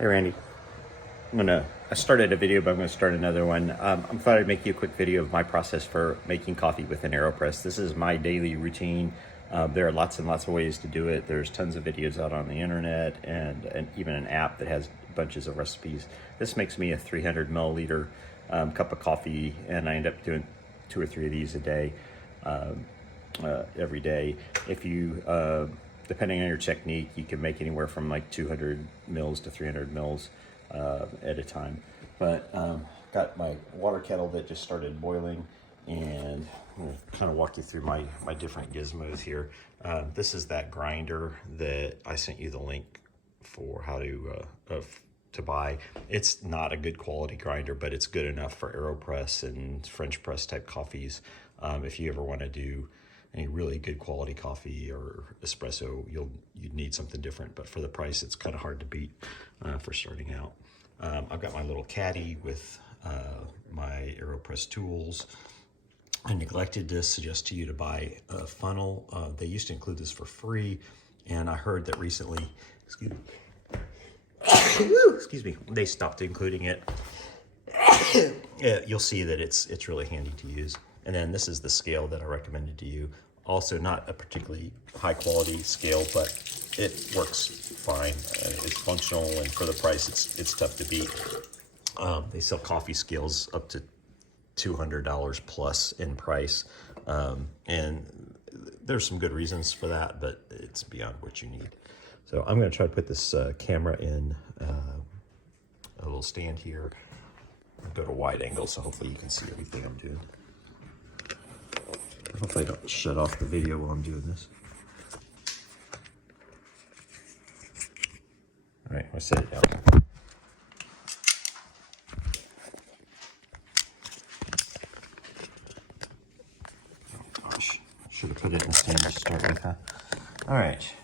Hey Randy, I started a video, but I'm gonna start another one. I'm thought I'd make you a quick video of my process for making coffee with an Aeropress. This is my daily routine. There are lots and lots of ways to do it. There's tons of videos out on the internet and even an app that has bunches of recipes. This makes me a 300 milliliter cup of coffee, and I end up doing 2 or 3 of these a day, every day. If you depending on your technique, you can make anywhere from like 200 mils to 300 mils at a time. But got my water kettle that just started boiling, and I'm gonna kind of walk you through my different gizmos here. This is that grinder that I sent you the link for how to buy. It's not a good quality grinder, but it's good enough for Aeropress and French press type coffees. If you ever want to do any really good quality coffee or espresso, you'd need something different, but for the price it's kind of hard to beat for starting out. I've got my little caddy with my Aeropress tools. I neglected to suggest to you to buy a funnel. They used to include this for free, and I heard that recently, excuse me, they stopped including it. Yeah, you'll see that it's really handy to use. And then this is the scale that I recommended to you. Also not a particularly high quality scale, but it works fine. It's functional, and for the price, it's tough to beat. They sell coffee scales up to $200 plus in price. And there's some good reasons for that, but it's beyond what you need. So I'm gonna try to put this camera in a little stand here. I'll go to wide angle, so hopefully you can see everything I'm doing. Hopefully I don't shut off the video while I'm doing this. All right, I'll set it down. Oh gosh, should have put it in stand to start with, huh? All right.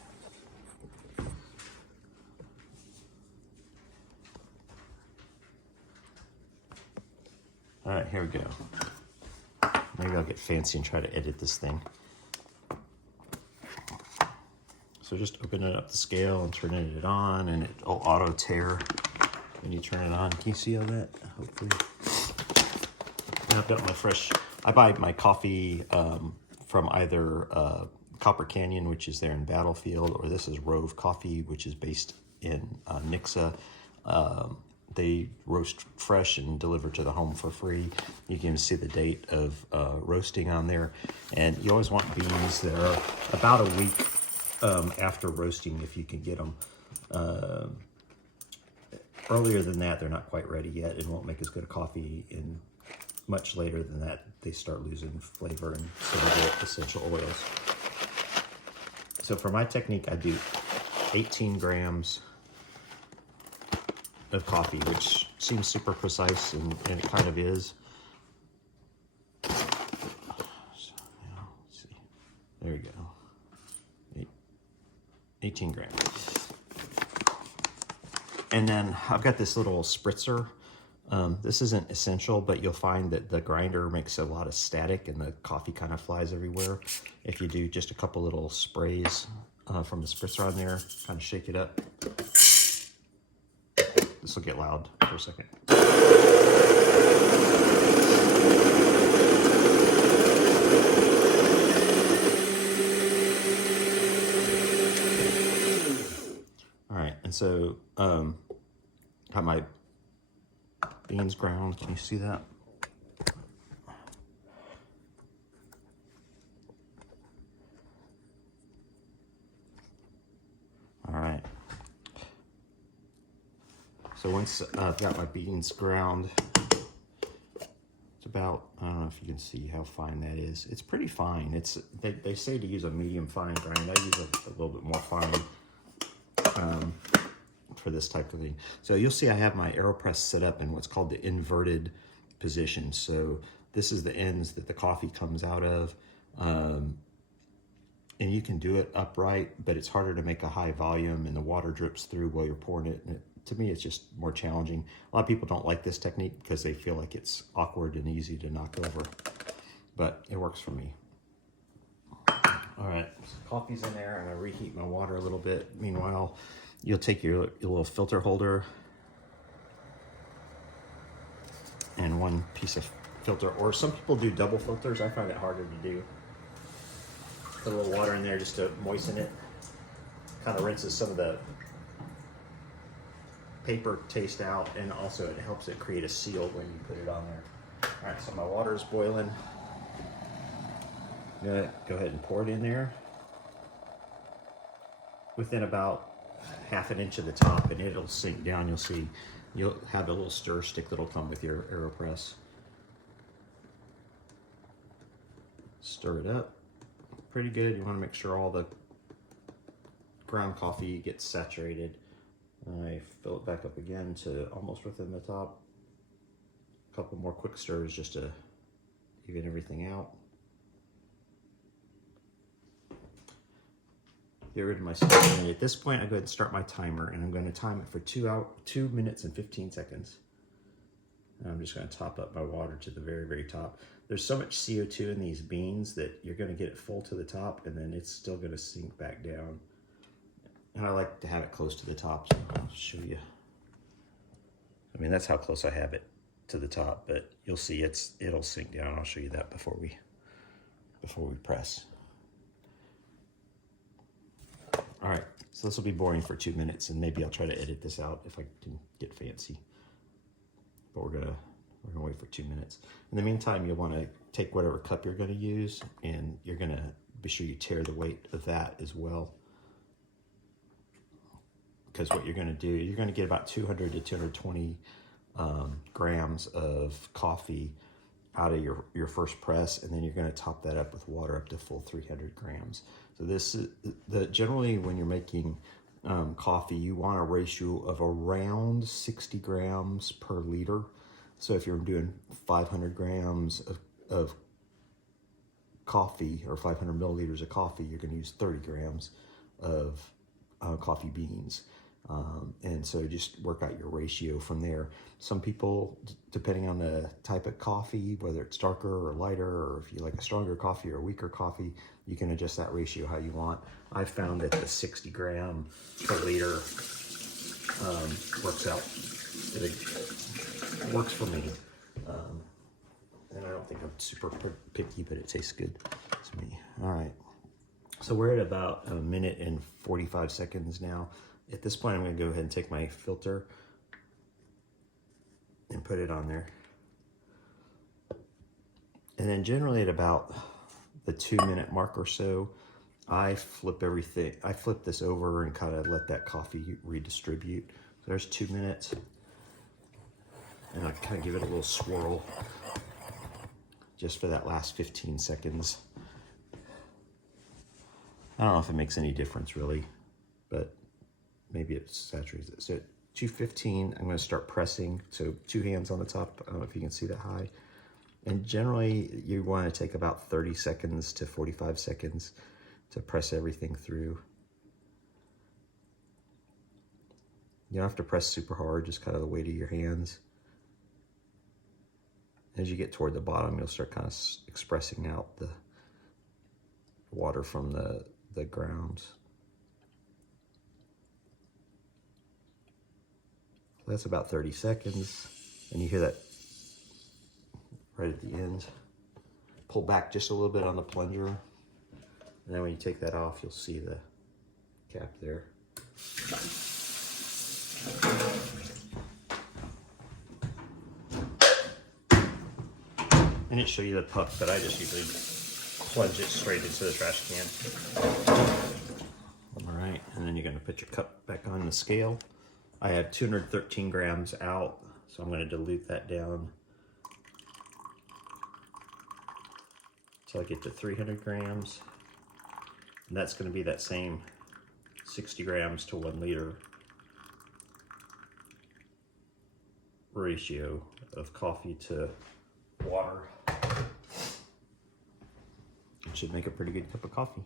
All right, here we go. Maybe I'll get fancy and try to edit this thing. So just opening up the scale and turning it on, and it'll auto tare when you turn it on. Can you see all that? Hopefully. And I've got my fresh, I buy my coffee from either Copper Canyon, which is there in Battlefield, or this is Rove Coffee, which is based in Nixa. They roast fresh and deliver to the home for free. You can see the date of roasting on there. And you always want beans that are about a week after roasting if you can get them. Earlier than that, they're not quite ready yet and won't make as good a coffee. And much later than that, they start losing flavor and some of the essential oils. So for my technique, I do 18 grams of coffee, which seems super precise, and it kind of is. So now, let's see. There you go. 18 grams. And then I've got this little spritzer. This isn't essential, but you'll find that the grinder makes a lot of static and the coffee kind of flies everywhere. If you do just a couple little sprays from the spritzer on there, kind of shake it up. This will get loud for a second. All right, and so got my beans ground. Can you see that? All right. So once I've got my beans ground, it's about, I don't know if you can see how fine that is. It's pretty fine. They say to use a medium fine grind. I use a little bit more fine for this type of thing. So you'll see I have my Aeropress set up in what's called the inverted position. So this is the ends that the coffee comes out of. And you can do it upright, but it's harder to make a high volume, and the water drips through while you're pouring it. And to me, it's just more challenging. A lot of people don't like this technique because they feel like it's awkward and easy to knock over, but it works for me. All right, so coffee's in there. I'm gonna reheat my water a little bit. Meanwhile, you'll take your little filter holder one piece of filter, or some people do double filters. I find it harder to do. Put a little water in there just to moisten it. Kind of rinses some of the paper taste out, and also it helps it create a seal when you put it on there. All right, so my water is boiling. I'm gonna go ahead and pour it in there. Within about half an inch of the top, and it'll sink down. You'll see, you'll have a little stir stick that'll come with your Aeropress. Stir it up pretty good. You want to make sure all the ground coffee gets saturated. I fill it back up again to almost within the top. A couple more quick stirs just to even everything out. Get rid of my stuff. And at this point, I go ahead and start my timer, and I'm going to time it for 2 minutes and 15 seconds. And I'm just going to top up my water to the very, very top. There's so much CO2 in these beans that you're going to get it full to the top, and then it's still going to sink back down. And I like to have it close to the top, so I'll show you. I mean, that's how close I have it to the top, but you'll see it'll sink down. I'll show you that before we press. All right, so this will be boring for 2 minutes, and maybe I'll try to edit this out if I can get fancy. But we're gonna wait for 2 minutes. In the meantime, you'll want to take whatever cup you're going to use, and you're going to be sure you tare the weight of that as well. Because what you're going to do, you're going to get about 200 to 220 grams of coffee out of your first press, and then you're going to top that up with water up to full 300 grams. So this is generally when you're making coffee, you want a ratio of around 60 grams per liter. So if you're doing 500 grams of coffee, or 500 milliliters of coffee, you're going to use 30 grams of coffee beans. And so just work out your ratio from there. Some people, depending on the type of coffee, whether it's darker or lighter, or if you like a stronger coffee or a weaker coffee, you can adjust that ratio how you want. I found that the 60 gram per liter works out. It works for me. And I don't think I'm super picky, but it tastes good to me. All right. So we're at about 1 minute and 45 seconds now. At this point, I'm going to go ahead and take my filter and put it on there. And then generally at about the 2 minute mark or so, I flip this over and kind of let that coffee redistribute. So there's 2 minutes. And I kind of give it a little swirl just for that last 15 seconds. I don't know if it makes any difference really, but maybe it saturates it. So at 2:15, I'm going to start pressing. So 2 hands on the top. I don't know if you can see that high. And generally, you want to take about 30 seconds to 45 seconds to press everything through. You don't have to press super hard, just kind of the weight of your hands. As you get toward the bottom, you'll start kind of expressing out the water from the ground. That's about 30 seconds, and you hear that right at the end. Pull back just a little bit on the plunger, and then when you take that off, you'll see the cap there. And it show you the puck, but I just usually plunge it straight into the trash can. All right, and then you're gonna put your cup back on the scale. I have 213 grams out, so I'm going to dilute that down until I get to 300 grams. And that's going to be that same 60 grams to 1 liter ratio of coffee to water. It should make a pretty good cup of coffee.